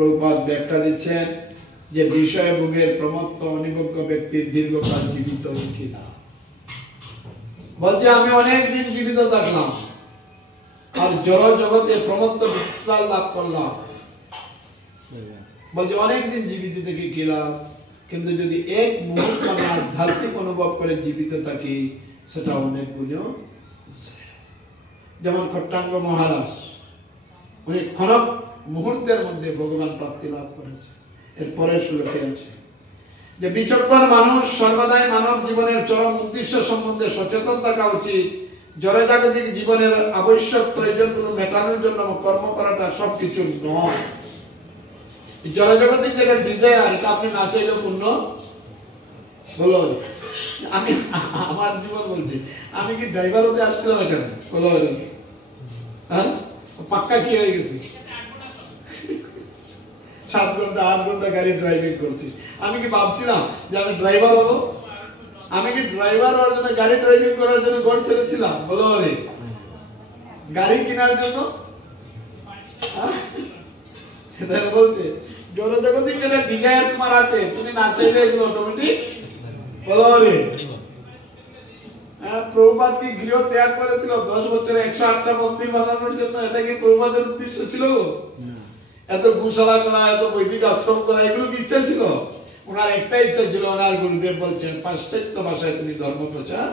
প্রভুপাদ ব্যাখ্যা দিচ্ছেন যে বিষয় ভোগের প্রমত্ত অনিভোগ্য ব্যক্তির দীর্ঘকাল জীবিত কিনা। বলছে আমি অনেক দিন জীবিত থাকলাম আর জড় জগতে প্রমত্ত বিস্তার লাভ করলাম। বলছে অনেক দিন জীবিত থেকে কি লাভ, কিন্তু যদি এক মুহূর্ত আমি আধ্যাত্মিক অনুভব করে জীবিত থাকি সেটা অনেক গুণ। যেমন খট্টাঙ্গ মহারাজ, উনি ক্ষণক মুহূর্তের মধ্যে ভগবান প্রাপ্তি লাভ করেছে। এরপরে শ্লোকে আছে যে বিচক্ষণ মানুষ সর্বদাই মানব জীবনের চরম উদ্দেশ্য সম্বন্ধে সচেতন থাকা উচিত। জড়জাগতিক জীবনের আবশ্যক প্রয়োজনগুলো মেটানোর জন্য কর্ম করাটা সবকিছু নয়। জড়জাগতিক যেটা ডিজায়ার, এটা আপনি না চাইলেও পূর্ণ হলো। আমি আমার জীবন বলছি, আমি কি ড্রাইভার হতে আসছিলাম এখানে? হলো হ্যাঁ, পাক্কা কি হয়ে গেছে? 7 ঘন্টা 8 ঘন্টা গাড়ি ড্রাইভিং করছি। আমি কি ভাবছিলাম যে আমি ড্রাইভার হবো? আমি কি ড্রাইভার হওয়ার জন্য, গাড়ি ড্রাইভিং করার জন্য ঘর ছেড়েছিলাম? বলো রে, গাড়ি কেনার জন্য? সেটা বলছে জড়জাগতিক যেটা ডিজায়ার তোমার আছে, তুমি না চাইলে এগুলো অটোমেটিক বলো রে। প্রভুপাদ কি গৃহ ত্যাগ করেছিল 10 বছরে 108টা মন্দির বানানোর জন্য? এটা কি প্রভুপাদের উদ্দেশ্য ছিল? এত গোশালা করা, এত বৈদিক আশ্রম করা, এগুলো কি ইচ্ছা ছিল? ওনার একটা ইচ্ছা ছিল, ওনার গুরুদেব বলছেন পাশ্চাত্য ভাষায় তুমি ধর্ম প্রচার,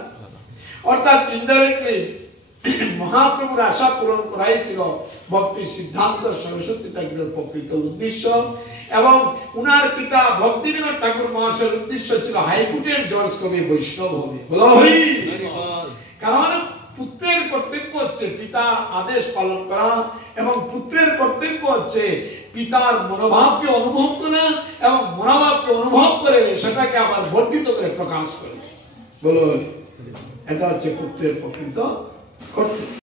অর্থাৎ ইনডাইরেক্টলি মহাপ্রভুর আশা পূরণ করাই ছিল ভক্তি সিদ্ধান্ত সরস্বতী ঠাকুরের প্রকৃত উদ্দেশ্য। এবং উনার পিতা ভক্তিবিনোদ ঠাকুর মহাশয়ের উদ্দেশ্য ছিল হাইকোর্টের জজ কবি বৈষ্ণব হবে। কারণ পুত্রের কর্তব্য হচ্ছে পিতার আদেশ পালন করা, এবং পুত্রের কর্তব্য হচ্ছে পিতার মনোভাবকে অনুভব করা, এবং মনোভাবকে অনুভব করে সেটাকে আবার বর্ধিত করে প্রকাশ করে। বলো, এটা হচ্ছে পুত্রের প্রকৃত কর্তব্য।